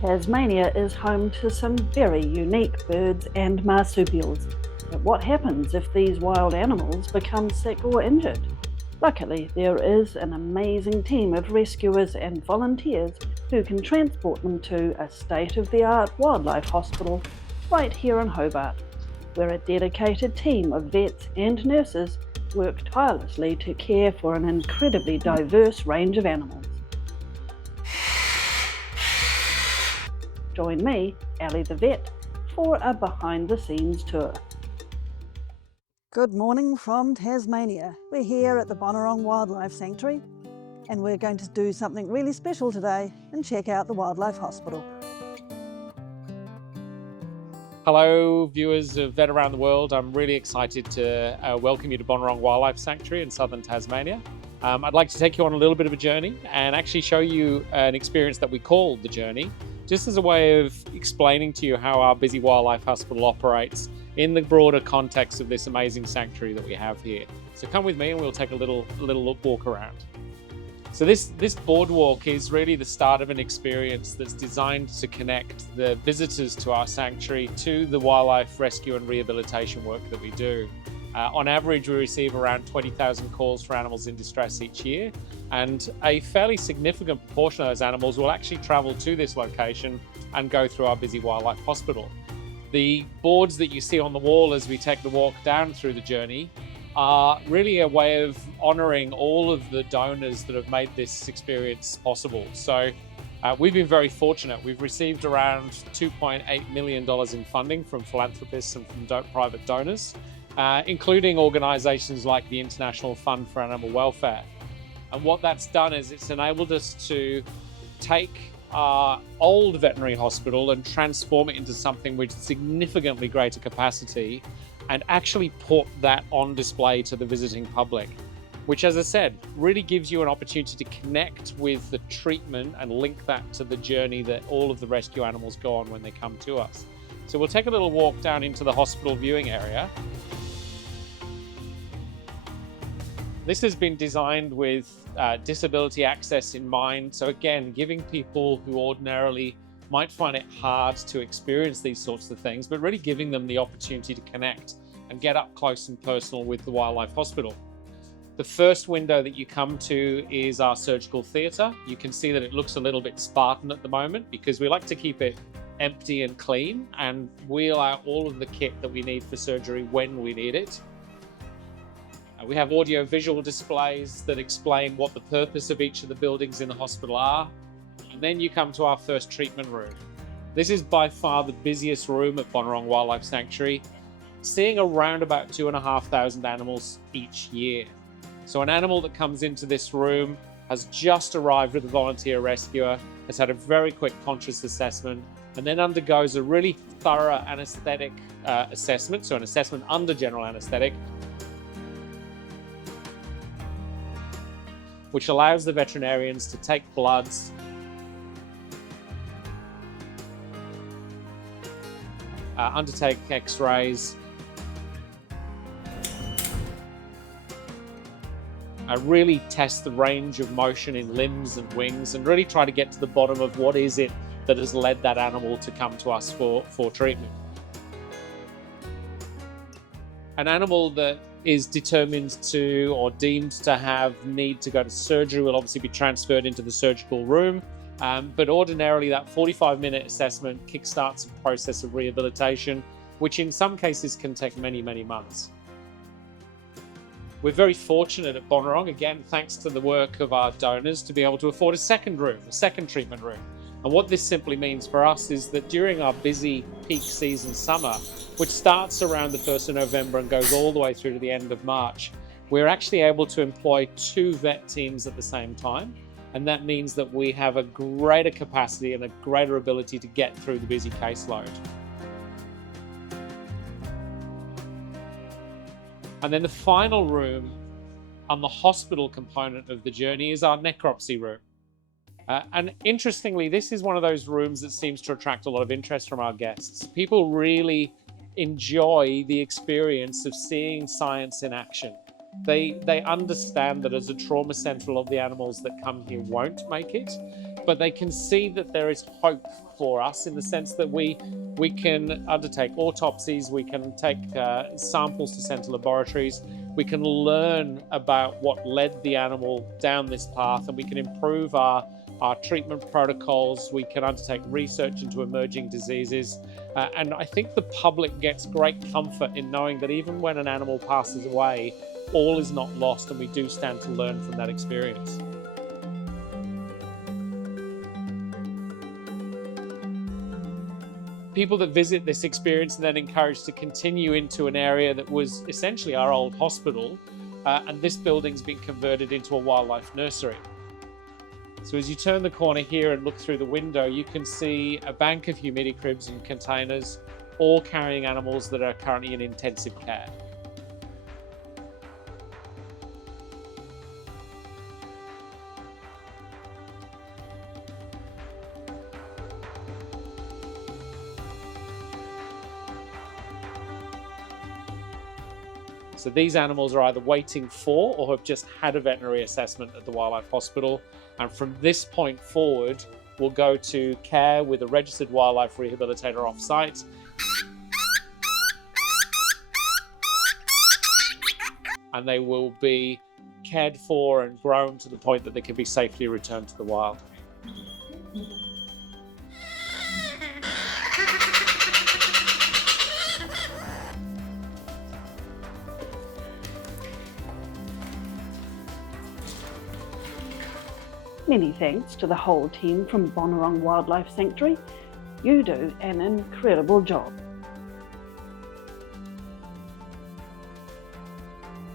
Tasmania is home to some very unique birds and marsupials. But what happens if these wild animals become sick or injured? Luckily, there is an amazing team of rescuers and volunteers who can transport them to a state-of-the-art wildlife hospital right here in Hobart, where a dedicated team of vets and nurses work tirelessly to care for an incredibly diverse range of animals. Join me, Ali the Vet, for a behind-the-scenes tour. Good morning from Tasmania. We're here at the Bonorong Wildlife Sanctuary, and we're going to do something really special today and check out the Wildlife Hospital. Hello viewers of Vet Around the World. I'm really excited to welcome you to Bonorong Wildlife Sanctuary in southern Tasmania. I'd like to take you on a little bit of a journey and actually show you an experience that we call The Journey, just as a way of explaining to you how our busy wildlife hospital operates in the broader context of this amazing sanctuary that we have here. So come with me and we'll take a little walk around. So this boardwalk is really the start of an experience that's designed to connect the visitors to our sanctuary to the wildlife rescue and rehabilitation work that we do. On average, we receive around 20,000 calls for animals in distress each year, and a fairly significant proportion of those animals will actually travel to this location and go through our busy wildlife hospital. The boards that you see on the wall as we take the walk down through the journey are really a way of honouring all of the donors that have made this experience possible. So we've been very fortunate. We've received around $2.8 million in funding from philanthropists and from private donors, including organisations like the International Fund for Animal Welfare. And what that's done is it's enabled us to take our old veterinary hospital and transform it into something with significantly greater capacity and actually put that on display to the visiting public, which, as I said, really gives you an opportunity to connect with the treatment and link that to the journey that all of the rescue animals go on when they come to us. So we'll take a little walk down into the hospital viewing area. This has been designed with disability access in mind. So again, giving people who ordinarily might find it hard to experience these sorts of things, but really giving them the opportunity to connect and get up close and personal with the wildlife hospital. The first window that you come to is our surgical theatre. You can see that it looks a little bit Spartan at the moment because we like to keep it empty and clean and wheel out all of the kit that we need for surgery when we need it. We have audio-visual displays that explain what the purpose of each of the buildings in the hospital are. And then you come to our first treatment room. This is by far the busiest room at Bonorong Wildlife Sanctuary, seeing around about 2,500 animals each year. So an animal that comes into this room has just arrived with a volunteer rescuer, has had a very quick conscious assessment, and then undergoes a really thorough anaesthetic assessment, so an assessment under general anaesthetic, which allows the veterinarians to take bloods, undertake Xrays, really test the range of motion in limbs and wings, and really try to get to the bottom of what is it that has led that animal to come to us for treatment. An animal that is determined to or deemed to have need to go to surgery will obviously be transferred into the surgical room. But ordinarily that 45-minute assessment kickstarts a process of rehabilitation, which in some cases can take many, many months. We're very fortunate at Bonorong, again, thanks to the work of our donors, to be able to afford a second treatment room. And what this simply means for us is that during our busy peak season summer, which starts around the 1st of November and goes all the way through to the end of March, we're actually able to employ 2 vet teams at the same time. And that means that we have a greater capacity and a greater ability to get through the busy caseload. And then the final room on the hospital component of the journey is our necropsy room. And interestingly, this is one of those rooms that seems to attract a lot of interest from our guests. People really enjoy the experience of seeing science in action. They understand that as a trauma centre, a lot of the animals that come here won't make it. but they can see that there is hope for us in the sense that we can undertake autopsies, we can take samples to send to laboratories, we can learn about what led the animal down this path, and we can improve our treatment protocols, we can undertake research into emerging diseases. And I think the public gets great comfort in knowing that even when an animal passes away, all is not lost, and we do stand to learn from that experience. People that visit this experience are then encouraged to continue into an area that was essentially our old hospital, and this building's been converted into a wildlife nursery. So as you turn the corner here and look through the window, you can see a bank of humidicribs and containers, all carrying animals that are currently in intensive care. So these animals are either waiting for or have just had a veterinary assessment at the wildlife hospital. And from this point forward, we'll go to care with a registered wildlife rehabilitator off-site. And they will be cared for and grown to the point that they can be safely returned to the wild. Many thanks to the whole team from Bonorong Wildlife Sanctuary. You do an incredible job.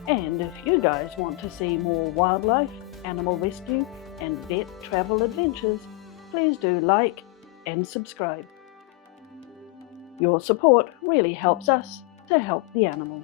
And if you guys want to see more wildlife, animal rescue and vet travel adventures, please do like and subscribe. Your support really helps us to help the animals.